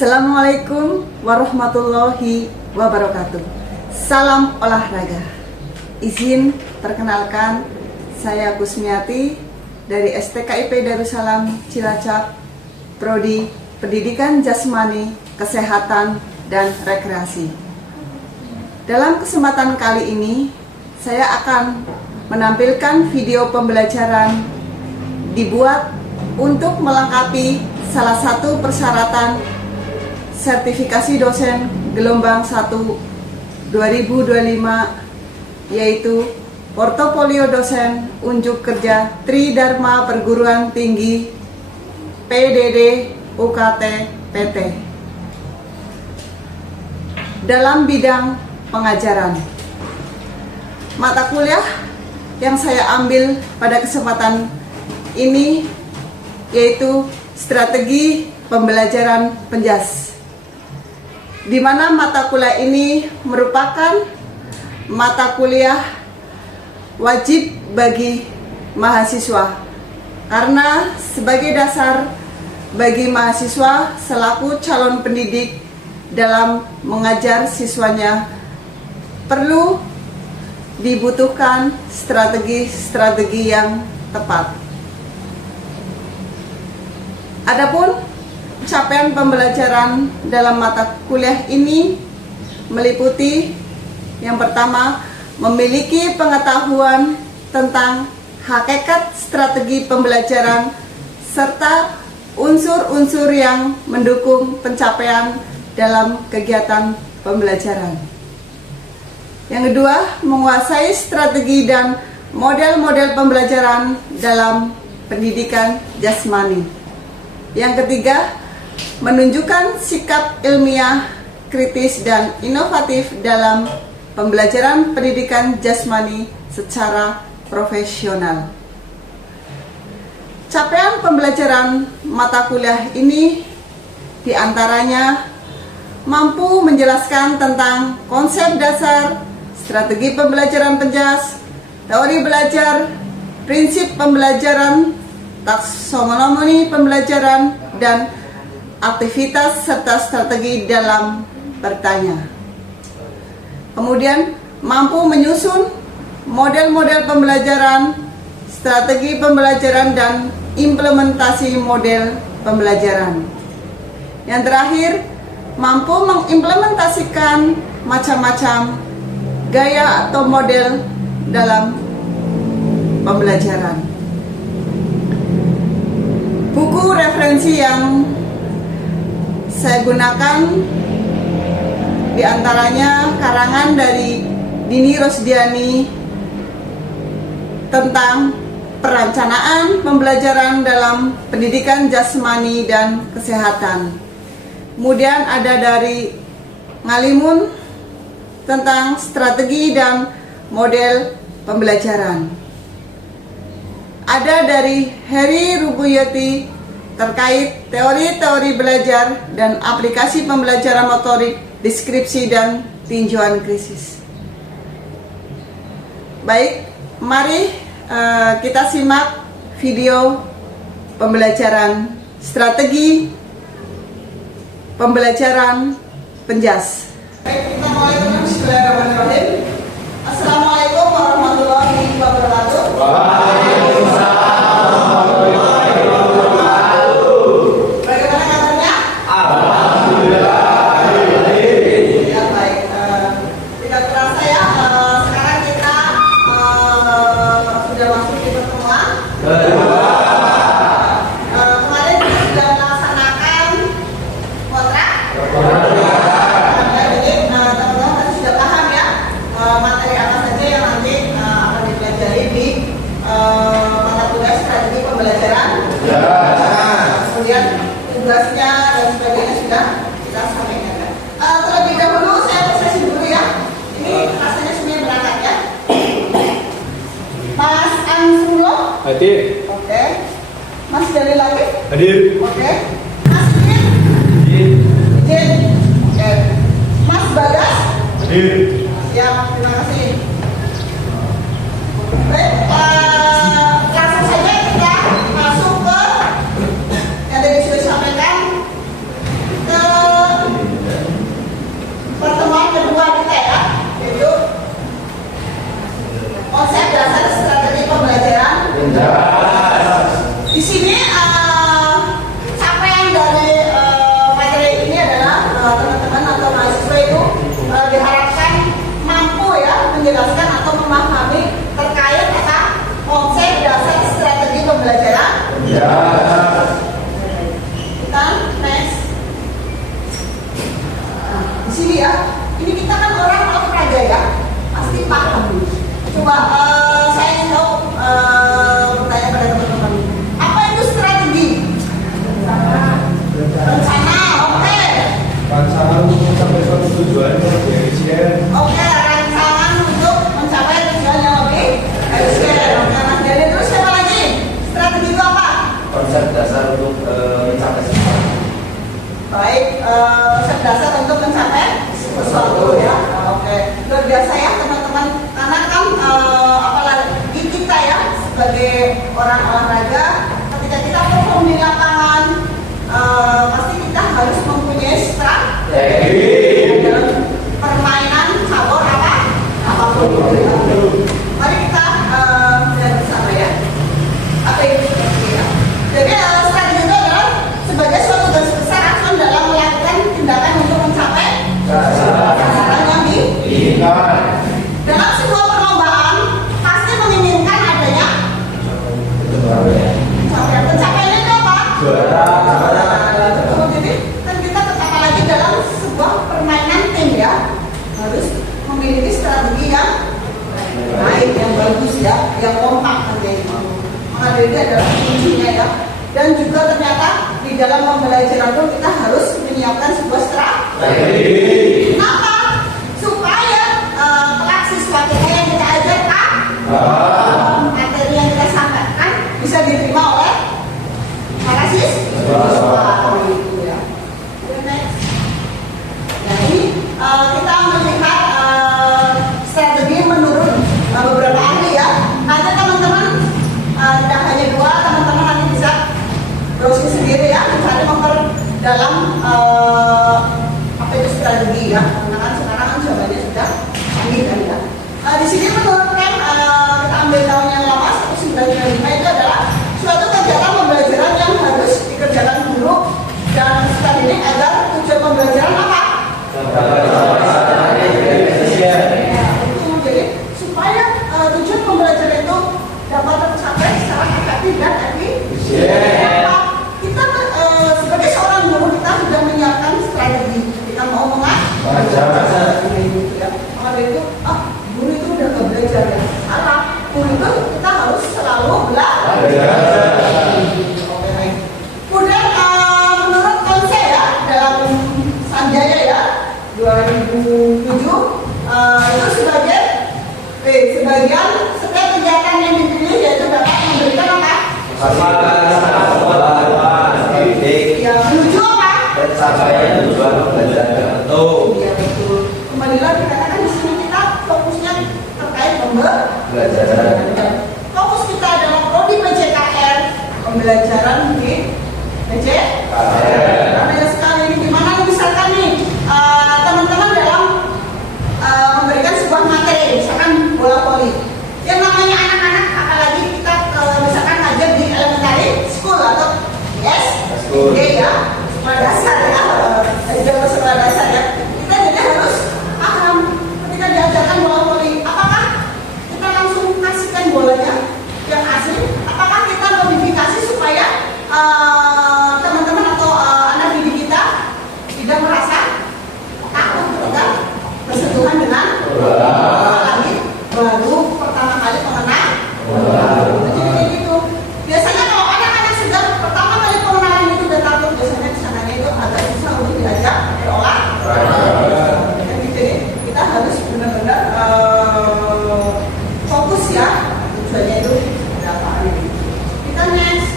Assalamualaikum warahmatullahi wabarakatuh. Salam olahraga. Izin perkenalkan, saya Kusmiati dari STKIP Darussalam Cilacap, Prodi Pendidikan Jasmani, Kesehatan, dan Rekreasi. Dalam kesempatan kali ini, saya akan menampilkan video pembelajaran dibuat untuk melengkapi salah satu persyaratan sertifikasi dosen gelombang 1 2025, yaitu portofolio dosen unjuk kerja Tridharma Perguruan Tinggi PDD UKT PT dalam bidang pengajaran. Mata kuliah yang saya ambil pada kesempatan ini yaitu strategi pembelajaran penjas, di mana mata kuliah ini merupakan mata kuliah wajib bagi mahasiswa, karena sebagai dasar bagi mahasiswa selaku calon pendidik dalam mengajar siswanya perlu dibutuhkan strategi-strategi yang tepat. Adapun capaian pembelajaran dalam mata kuliah ini meliputi yang pertama, memiliki pengetahuan tentang hakikat strategi pembelajaran serta unsur-unsur yang mendukung pencapaian dalam kegiatan pembelajaran. Yang kedua, menguasai strategi dan model-model pembelajaran dalam pendidikan jasmani. Yang ketiga, menunjukkan sikap ilmiah, kritis, dan inovatif dalam pembelajaran pendidikan jasmani secara profesional. Capaian pembelajaran mata kuliah ini diantaranya mampu menjelaskan tentang konsep dasar, strategi pembelajaran penjas, teori belajar, prinsip pembelajaran, taksonomi pembelajaran, dan aktivitas serta strategi dalam bertanya. Kemudian mampu menyusun model-model pembelajaran, strategi pembelajaran, dan implementasi model pembelajaran. Yang terakhir, mampu mengimplementasikan macam-macam gaya atau model dalam pembelajaran. Buku referensi yang saya gunakan diantaranya karangan dari Dini Rosdiani tentang perencanaan pembelajaran dalam pendidikan jasmani dan kesehatan. Kemudian ada dari Ngalimun tentang strategi dan model pembelajaran. Ada dari Heri Rubuyati terkait teori-teori belajar dan aplikasi pembelajaran motorik, deskripsi, dan tinjauan krisis. Baik, mari kita simak video pembelajaran strategi pembelajaran penjas. Baik, kita mulai dengan bismillahirrahmanirrahim. Assalamualaikum warahmatullahi wabarakatuh. Tugasnya dan sebagainya sudah kita sampaikan. Terlebih dahulu saya presentasi dulu ya. Ini rasanya semuanya berangkat ya. Mas Ansrulo hadir. Oke. Mas Jalil lagi hadir. Oke. Mas Jin hadir. Oke. Mas Bagas hadir. Siap, terima kasih. Baik, langsung saja kita masuk ke yang tadi sudah disampaikan ke pembelajaran? Ya. Kita next. Nah, di sini ya, ini kita kan orang olahraga ya, pasti paham. Coba saya ingin tahu bertanya pada teman-teman, apa itu strategi? Rencana, oke. Rencana untuk mencapai suatu tujuan yang lebih efisien. Oke, rancangan untuk mencapai tujuan yang lebih efisien. Oke, Mas Jadi, terus siapa lagi? Strategi itu apa? Konsep dasar untuk mencapai sesuatu. Baik, konsep dasar untuk mencapai sesuatu ya. Oke, luar biasa ya teman-teman. Karena kan apalagi kita ya sebagai orang olahraga, ketika kita perform di lapangan, pasti kita harus mempunyai strategi dalam permainan cabur apapun. Mari kita lihat bersama ya. Apa itu strategi ya? Jadi strategi itu adalah sebagai suatu garis besar action dalam melakukan tindakan untuk mencapai sasaran yang diinginkan. Dalam sebuah perlombaan pasti menginginkan adanya pencapaian itu apa? Jadi kan kita tetap lagi dalam sebuah permainan tim ya, harus memiliki strategi yang baik, yang bagus ya, yang kompak menjadi. Maka ini adalah kuncinya ya. Dan juga ternyata di dalam pembelajaran itu kita harus menyiapkan sebuah strategi. Kenapa? Supaya kelak siswa kita yang kita ajarkan, materi yang kita sampaikan bisa diterima oleh para siswa. Gitu ya. Next. Nah ini kita melihat strategi menurut beberapa ahli ya. Nanti teman-teman tidak hanya dua, teman-teman nanti bisa browsing sendiri ya, mencari memperdalam apa itu strategi ya. Karena kan sekarang kan zamannya sudah canggih kan ya. Di sini menurutkan kita ambil tahun yang lama 1995 itu adalah suatu kegiatan pembelajaran yang harus dikerjakan guru dan strategi agar tujuan pembelajaran apa? Jadi supaya tujuan pembelajaran itu dapat tercapai secara efektif dan efisien. Kita sebagai seorang guru kita sudah menyiapkan strategi. Kita mau mengajar. Maka itu, guru itu udah gak belajar ya. Karena guru itu kita harus selalu belajar. Kemudian menurut konsep ya dalam Sanjaya ya 2007 itu sebagian setiap kegiatan yang dipilih yaitu dapat memberikan apa? Ya menuju apa? Pencapaian tujuan pembelajaran tertentu. Iya betul. Kembali lagi dikatakan di sini kita fokusnya terkait pembelajaran. Fokus kita adalah prodi PJKR pembelajaran di PJKR. Karena sekali ini gimana misalkan nih teman-teman dalam memberikan sebuah materi, misalkan bola voli. Yang namanya anak-anak, apalagi kita misalkan ngajar di elementary school atau ya, sekolah dasar ya, sekolah dasar ya. Kita jadi harus paham ketika diajarkan bola voli, apakah kita langsung kasihkan bolanya yang asli, apakah kita modifikasi supaya teman-teman atau anak didik kita tidak merasa takut ketika bersentuhan dengan apalagi baru pertama kali mengenal. Jadi gitu. Biasanya kalau anak-anak sudah pertama kali pengenalan itu udah takut, biasanya di sananya itu agak susah untuk diajak berolahraga. Jadi kita harus benar-benar fokus ya, tujuannya itu ada apa ini. Kita next.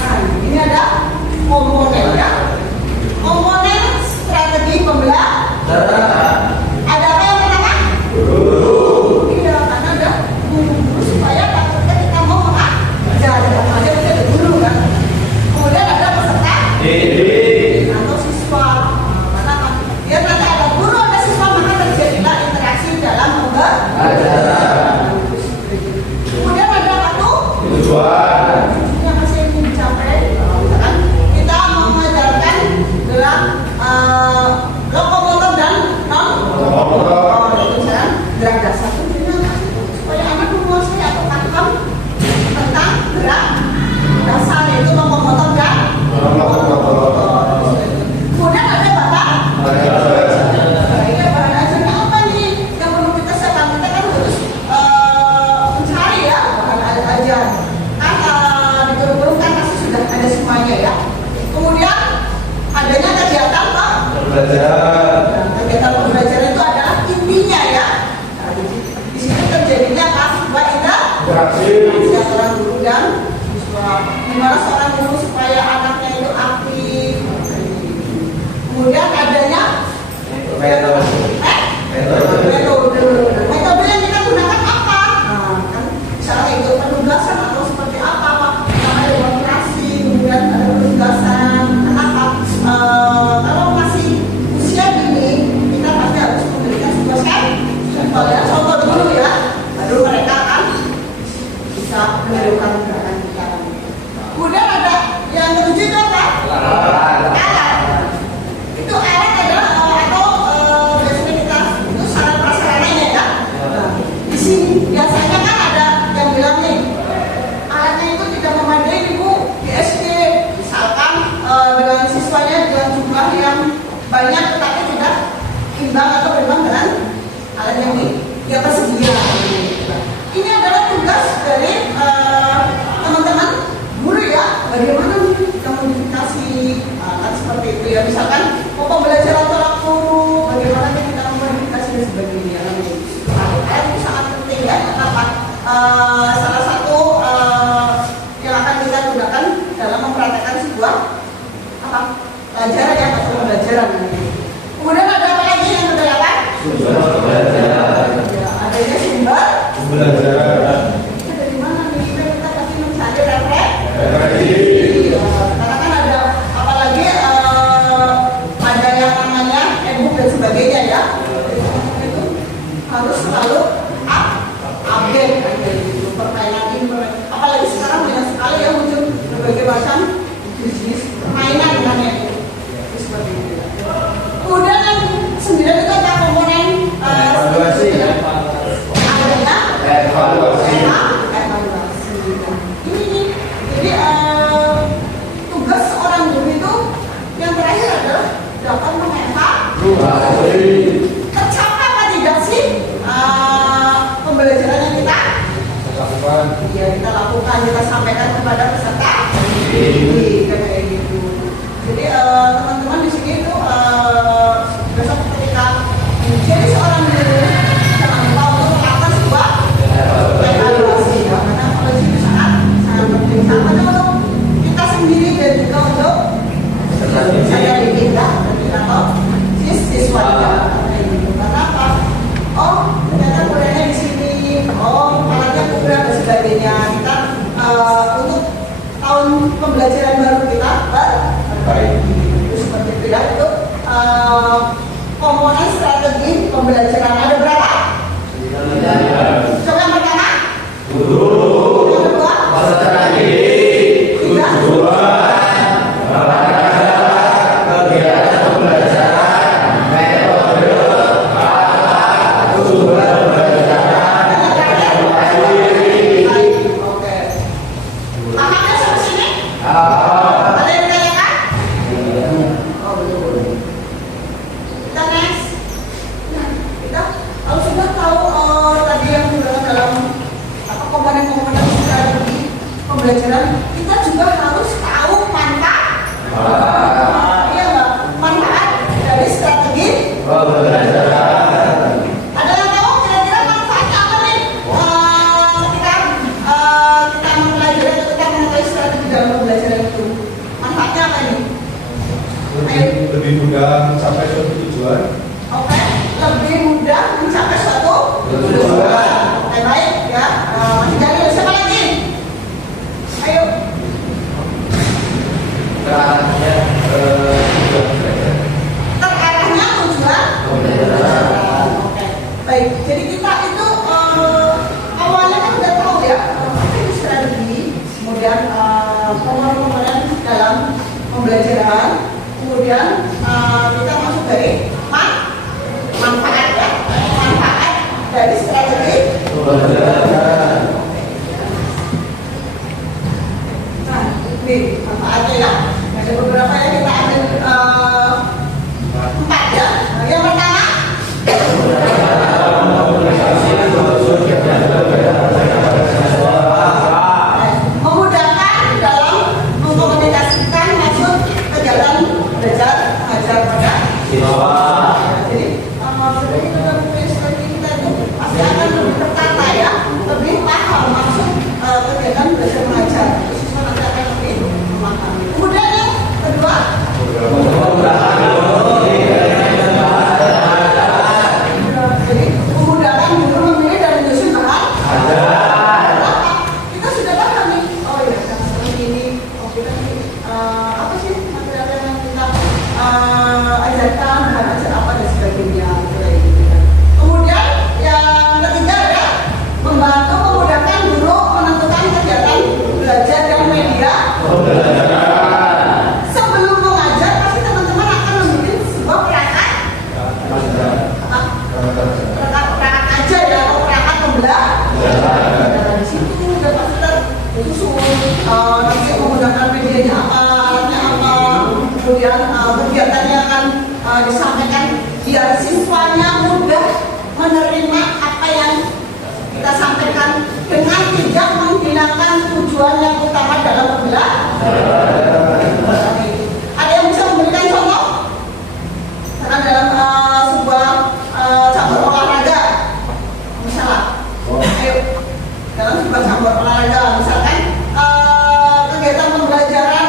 Nah, ini ada komponen ya. Komponen strategi pembelajaran. Ada apa yang pertama? Guru. Iya, karena ada guru supaya ketika kita mau mengajar, ada guru kan. Kemudian ada peserta didik atau siswa. Karena biar nanti ada guru ada siswa maka terjadilah interaksi dalam pembelajaran. Kemudian ada apa tuh? Tujuan. Yang masih ingin dicapai. Misalkan kita mengajarkan dalam lokomotor dan non-lokomotor. Itu misalkan gerak dasar supaya anak menguasai atau paham Seorang guru dan siswa. Gimana seorang guru supaya anaknya itu aktif? Kemudian adanya metode yang kita gunakan apa? Nah, kan misalnya itu penugasan atau seperti apa? Namanya demonstrasi, kemudian ada penugasan. Kenapa? Kalau masih usia dini, kita pasti harus memberikan sebuah sampel ya, contoh dulu ya, baru mereka akan bisa menirukan gerakan kita. Kemudian ada yang ketujuh itu apa? Alat. Itu alat adalah biasanya kita itu syarat prasarananya ya. Nah, di sini biasanya kan ada yang bilang nih, alatnya itu tidak memadai nih Bu di SD. Misalkan dengan siswanya dengan jumlah yang banyak tetapi tidak imbang atau berimbang dengan alat yang tersedia. Ini adalah tugas dari teman-teman guru ya, bagaimana kita modifikasi kan seperti itu ya, misalkan pembelajaran tolak guru, bagaimana kita memodifikasi dan sebagainya. Itu sangat penting ya, kenapa? Salah satu yang akan kita gunakan dalam mempraktekkan sebuah pelajaran ya, atau pembelajaran. Kemudian ada apa lagi yang kedelapan? Adanya sumber Belajar. itu dari mana nih? Kita pasti mencari referensi. Karena kan ada apalagi ada yang namanya e-book dan sebagainya ya. Itu harus selalu update kan gitu. Permainan ini, apalagi sekarang banyak sekali yang muncul berbagai macam jenis permainan namanya itu. Seperti itu. Kemudian yang 9 itu ada komponen Evaluasi. evaluasi. Ini jadi tugas seorang guru itu yang terakhir adalah dapat mengevaluasi tercapai apa tidak sih pembelajaran yang kita Lakukan. ya kita lakukan, kita sampaikan kepada peserta kayak gitu. Jadi teman-teman di sini itu besok ketika menjadi seorang guru jangan lupa untuk melakukan sebuah evaluasi ya, karena evaluasi itu sangat penting sama untuk kita sendiri dan juga untuk saya didik dan atau siswa kayak gitu. Karena apa? Oh ternyata kuliahnya di sini, oh alatnya kurang dan sebagainya. Kita untuk tahun pembelajaran baru kita itu seperti itu ya. Itu komponen strategi pembelajaran ada berapa? Coba yang pertama yang kedua oke. Pahamnya sampai sini? Ada yang ditanyakan? Oh betul. Kita next. Nah, kita kalau sudah tahu tadi yang digunakan dalam komponen-komponen strategi pembelajaran, kita juga harus tahu manfaat. Iya nggak? Manfaat dari strategi pembelajaran. Ada yang tahu kira-kira manfaatnya apa nih? Ketika kita mempelajari atau kita mengetahui strategi dalam pembelajaran itu, manfaatnya apa nih? Lebih mudah mencapai suatu tujuan. Oke, lebih mudah mencapai suatu tujuan. Oke, baik ya. Masih Jalil, siapa lagi? Ayo. Terarahnya Terarahnya tujuan. Oke, baik. Jadi kita itu awalnya kan udah tahu ya apa itu strategi, kemudian komponen-komponen dalam pembelajaran, kemudian kita masuk dari manfaat ya, manfaat dari strategi pembelajaran. Nah, ini manfaatnya ya. Ada beberapa yang kita ambil 4 ya. Yang pertama memudahkan dalam mengkomunikasikan maksud kegiatan belajar mengajar pada siswa. Jadi sebenarnya dalam strategi kita itu pasti akan lebih tertata ya, lebih nanti menggunakan medianya apa, alatnya apa, kemudian kegiatannya akan disampaikan biar siswanya mudah menerima apa yang kita sampaikan dengan tidak menghilangkan tujuan yang utama dalam pembelajaran. Ada yang bisa memberikan contoh? Karena dalam sebuah cabur olahraga, misalnya, ayo, dalam sebuah cabur olahraga, misalkan kegiatan pembelajaran,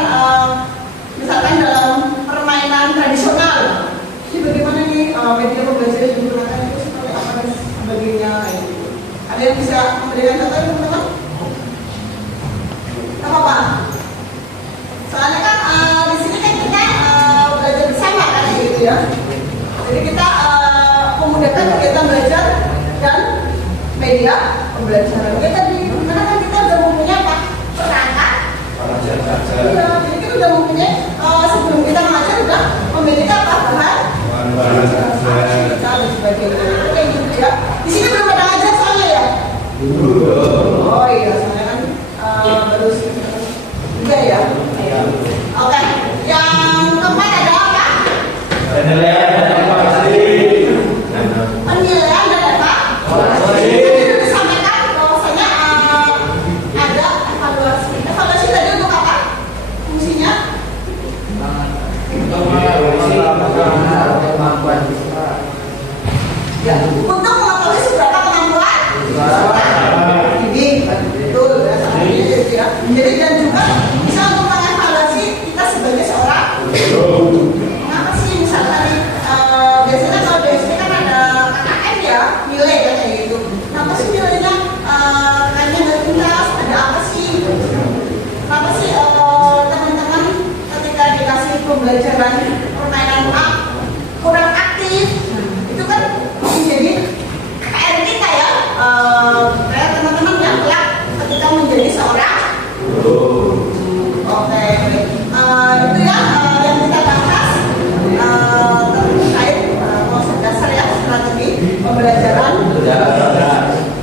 misalkan dalam permainan tradisional, ini bagaimana nih media pembelajaran yang digunakan itu seperti apa dan sebagainya. Ada yang bisa memberikan contoh teman-teman? Apa Pak? Soalnya kan di sini kan kita belajar bersama kan gitu ya. Jadi kita memudahkan kegiatan belajar dan media pembelajaran. Kita karena kan kita udah mempunyai apa? Perangkat. Iya, jadi kita udah mempunyai sebelum kita mengajar udah memiliki apa? Bahan dan sebagainya. Kayak gitu ya. Di sini belum ada ajar soalnya ya. Oh iya, soalnya kan baru juga ya. Oke, yang keempat ada apa? Penilaian dan evaluasi. Penilaian dan evaluasi. Tadi sudah disampaikan bahwasanya ada evaluasi. Evaluasi tadi untuk apa? Fungsinya? Ya, untuk mengetahui seberapa kemampuan ini betul ya. Jadi dan juga bisa untuk mengevaluasi kita sebagai seorang. Kenapa sih misalnya biasanya kalau di SD kan ada KKM ya, nilai kan kayak gitu. Kenapa sih nilainya kayaknya nggak tuntas? Ada apa sih? Kenapa sih teman-teman ketika dikasih pembelajaran permainan A kurang aktif? Itu kan menjadi PR kita ya, kayak teman-teman yang kelak ketika menjadi seorang. Oke, itu ya yang kita bahas terkait konsep dasar ya strategi pembelajaran.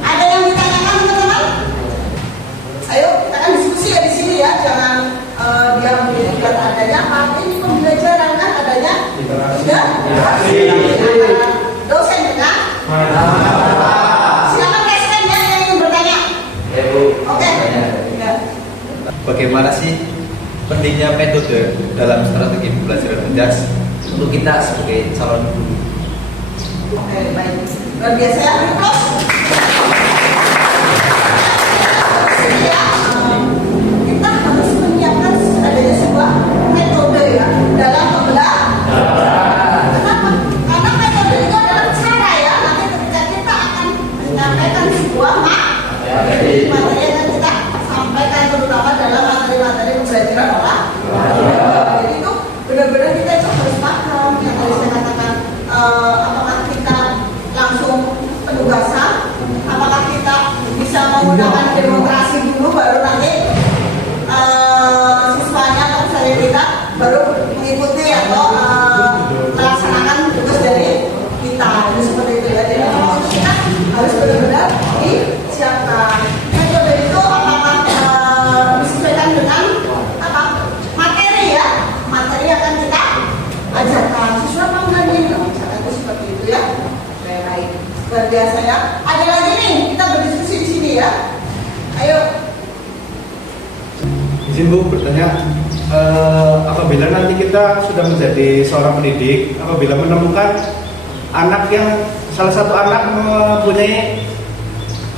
Ada yang ditanyakan teman-teman? Ayo kita kan diskusi ya di sini ya, jangan diam lihat adanya apa ini pembelajaran kan adanya tidak dosen dengan silakan respen ya yang ingin bertanya. Oke. Bagaimana sih pentingnya metode dalam strategi pembelajaran menjas untuk kita sebagai calon guru? Oke, baik. Luar biasa ya, Prof. Ya, kita harus menyiapkan adanya sebuah metode ya dalam pembelajaran. Kenapa? Karena metode itu adalah cara ya nanti ketika kita akan menyampaikan sebuah materi yang kita sampaikan terutama dalam materi-materi pembelajaran olahraga. Jadi itu benar-benar kita itu harus paham yang tadi saya katakan, apakah kita langsung penugasan, apakah kita bisa menggunakan demokrasi dulu baru nanti siswanya atau misalnya kita baru mengikuti atau melaksanakan tugas dari kita. Itu seperti itu ya. Jadi kita harus benar-benar disiapkan. Metode itu apakah disesuaikan dengan apa? Materi ya. Materi akan kita ajarkan sesuai apa enggak nih? Misalkan itu seperti itu ya. Baik. Luar biasa ya. Ada lagi nih kita berdiskusi di sini ya. Ayo. Izin Bu bertanya, apabila nanti kita sudah menjadi seorang pendidik, apabila menemukan anak yang salah satu anak mempunyai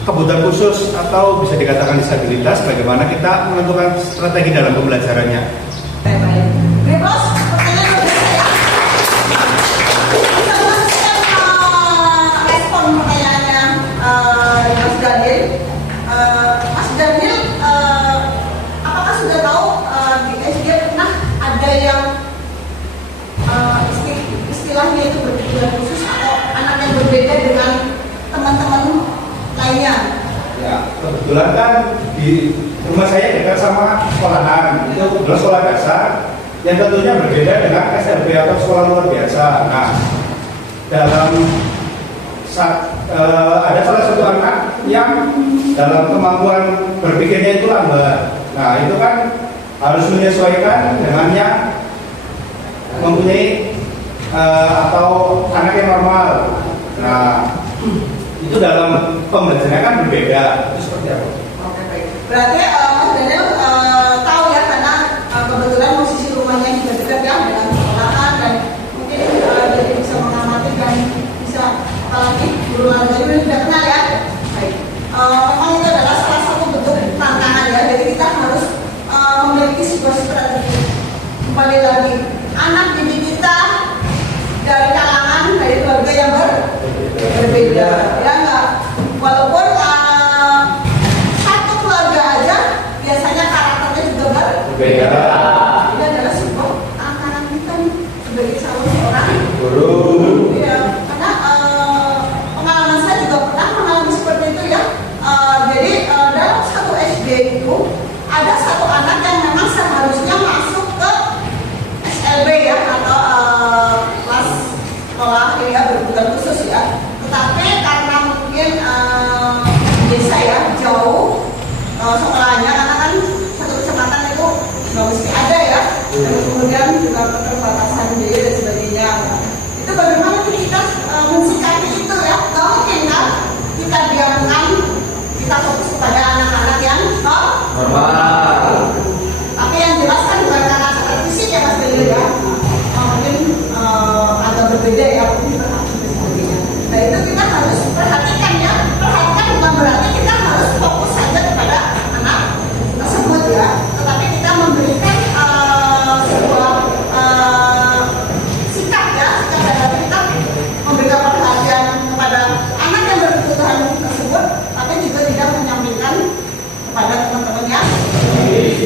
kebutuhan khusus atau bisa dikatakan disabilitas, bagaimana kita menentukan strategi dalam pembelajarannya? Baik. Bebas, pertanyaan dari saya. Bisa langsung respon pertanyaannya Mas Daniel. Mas Daniel, apakah sudah tahu di SD pernah ada yang istilahnya itu berkebutuhan khusus atau anak yang berbeda dengan teman-teman lainnya? Ya, kebetulan kan di rumah saya dekat sama sekolahan, itu kebetulan sekolah dasar yang tentunya berbeda dengan SLB atau sekolah luar biasa. Nah, dalam ada salah satu anak yang dalam kemampuan berpikirnya itu lambat. Nah itu kan harus menyesuaikan dengan yang mempunyai atau anak yang normal. Nah itu dalam pembelajarannya kan berbeda. Itu seperti apa? Oke, baik. Berarti Mas Daniel tahu ya, karena kebetulan posisi rumahnya juga dekat ya dengan sekolahan, dan mungkin jadi bisa mengamati dan bisa, apalagi guru olahraga sudah kenal ya. Baik. Memang itu adalah salah satu bentuk tantangan ya. Jadi kita harus memiliki sebuah strategi. Kembali lagi, anak didik kita dari kalangan, dari keluarga yang berbeda ya enggak, walaupun satu keluarga aja biasanya karakternya juga berbeda. Ini adalah sebuah tantangan kita sebagai salah seorang guru ya, karena pengalaman saya juga pernah mengalami seperti itu ya. Jadi dalam satu SD itu ada satu anak yang memang seharusnya masuk ke SLB ya, atau kelas sekolah ya berkebutuhan khusus ya, tetapi karena mungkin desa ya jauh sekolahnya, karena kan satu kecamatan itu nggak mesti ada ya, dan kemudian juga keterbatasan biaya dan sebagainya. Itu bagaimana kita mensikapi itu ya? Nggak mungkin kan kita diamkan, kita fokus kepada anak-anak yang normal. Tapi yang jelas kan bukan karena cacat fisik ya Mas Beli ya, mungkin agak berbeda ya. Nah itu kita harus perhatikan ya. Perhatikan bukan berarti kita harus fokus saja kepada anak tersebut ya, tetapi kita memberikan sebuah sikap ya, sikap dalam kita memberikan perhatian kepada anak yang berkebutuhan tersebut, tapi juga tidak menyampingkan kepada teman-teman yang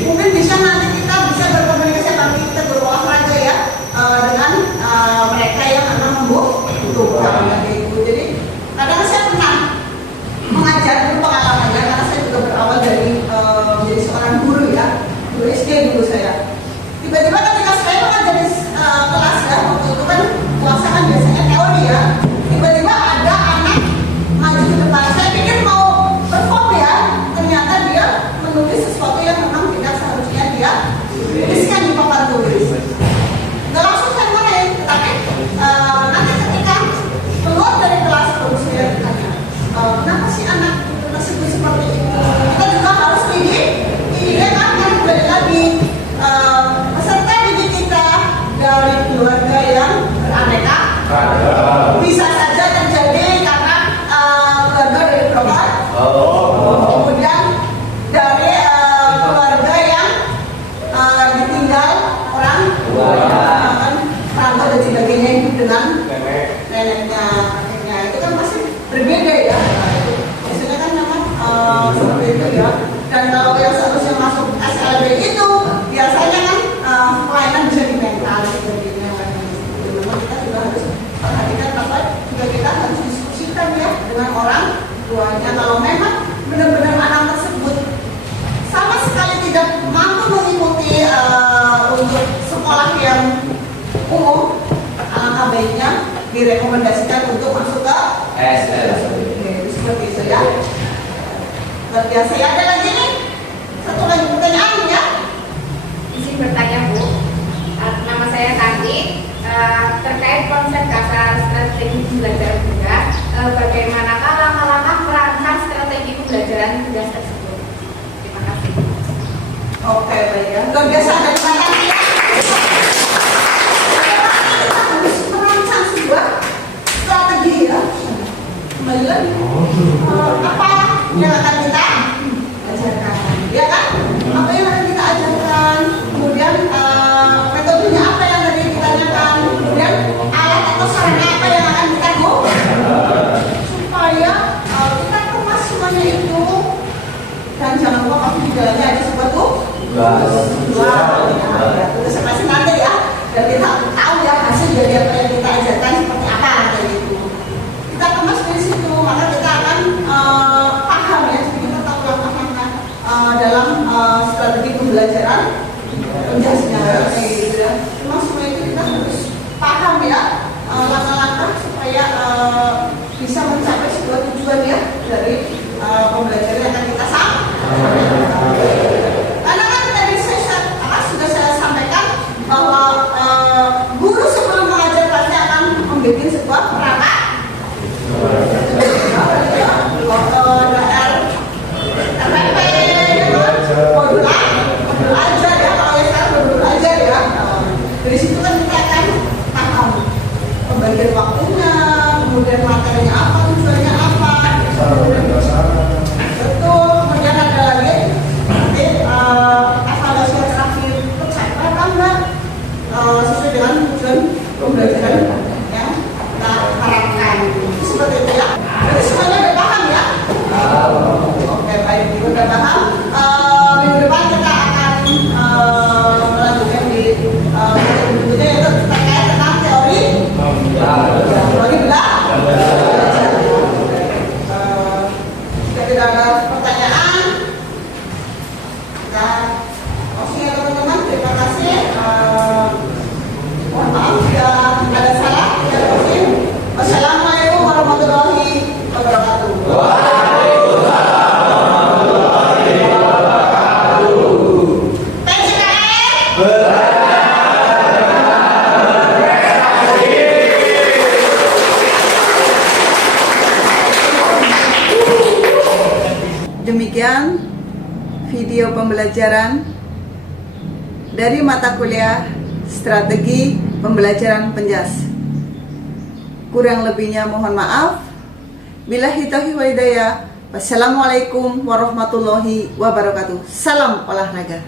mungkin bisa nanti kita bisa berkomunikasi, nanti kita berolahraga ya dengan mereka yang memang membutuhkan gitu. Jadi kadang saya pernah mengajar dulu pengalamannya, karena saya juga berawal dari menjadi seorang guru ya, guru SD dulu saya. Tiba-tiba ketika saya mengajar di kelas ya, waktu itu kan puasa kan biasanya teori ya, tiba-tiba ada anak maju ke depan, saya pikir mau perform ya, ternyata dia menulis sesuatu yang memang tidak seharusnya dia tuliskan di papan tulis. Nggak langsung saya marahin, tetapi nanti ketika keluar dari kelas terus saya bertanya, kenapa sih anak tersebut seperti itu? Kita juga harus didik dia kan kembali lagi peserta didik kita dari keluarga yang beraneka. Bisa saja terjadi karena keluarga dari brokat, kemudian dari keluarga yang ditinggal orang tua, kan rantau dan sebagainya, hidup dengan neneknya, kakeknya, itu kan masih berbeda ya. Biasanya kan memang seperti itu ya. Dan kalau yang seharusnya masuk SLB itu biasanya kan pelayanan bisa di mental sebagainya. Memang kita juga harus perhatikan, apa juga kita harus diskusikan ya dengan orang tuanya. Kalau memang benar-benar anak tersebut sama sekali tidak mampu mengikuti untuk sekolah yang umum, alangkah baiknya direkomendasikan untuk masuk ke SLB. Seperti itu ya. Luar biasa ya. Ada lagi nih satu lagi pertanyaan ya. Izin bertanya Bu, nama saya Tanti. Terkait konsep dasar strategi pembelajaran tugas, bagaimanakah langkah-langkah merancang strategi pembelajaran tugas tersebut? Terima kasih. Oke baik ya. Luar biasa, terima kasih ya. Kita harus merancang sebuah strategi ya. Kembali lagi apa yang akan kita ajarkan, ya kan? Apa yang akan kita ajarkan, kemudian metodenya apa yang tadi ditanyakan, kemudian alat atau sarana apa yang akan kita gunakan, supaya kita kemas semuanya itu. Dan jangan lupa waktu di dalamnya ada sebuah tugas masing nanti ya, dan kita tahu ya hasil dari apa yang kita ajarkan seperti apa kayak gitu. Kita kemas dari situ, maka kita akan paham ya, kita tahu langkah-langkah dalam strategi pembelajaran penjelasannya kayak gitu ya. Memang semua itu kita harus paham ya, langkah-langkah supaya bisa mencapai sebuah tujuan ya dari pembelajaran yang akan kita sampaikan. Karena kan tadi sudah saya sampaikan bahwa guru sebelum mengajar pasti akan membuat sebuah perangkat dari situ kan kita akan paham pembagian waktunya, kemudian materinya apa, tujuannya apa, betul. Kemudian ada lagi nanti evaluasi terakhir tercapai apa enggak sesuai dengan tujuan pembelajaran yang kita harapkan. Itu seperti itu ya. Jadi semuanya udah paham ya? Oke, baik, udah paham. Minggu depan kita akan melanjutkan di berikutnya yaitu terkait tentang teori belajar. Jika tidak ada pertanyaan, kita closing ya teman-teman. Terima kasih. Mohon maaf jika ada salah. Kita closing. Wassalamualaikum warahmatullahi wabarakatuh. Demikian video pembelajaran dari mata kuliah Strategi Pembelajaran Penjas. Kurang lebihnya mohon maaf. Billahi taufiq wal hidayah. Wassalamualaikum warahmatullahi wabarakatuh. Salam olahraga.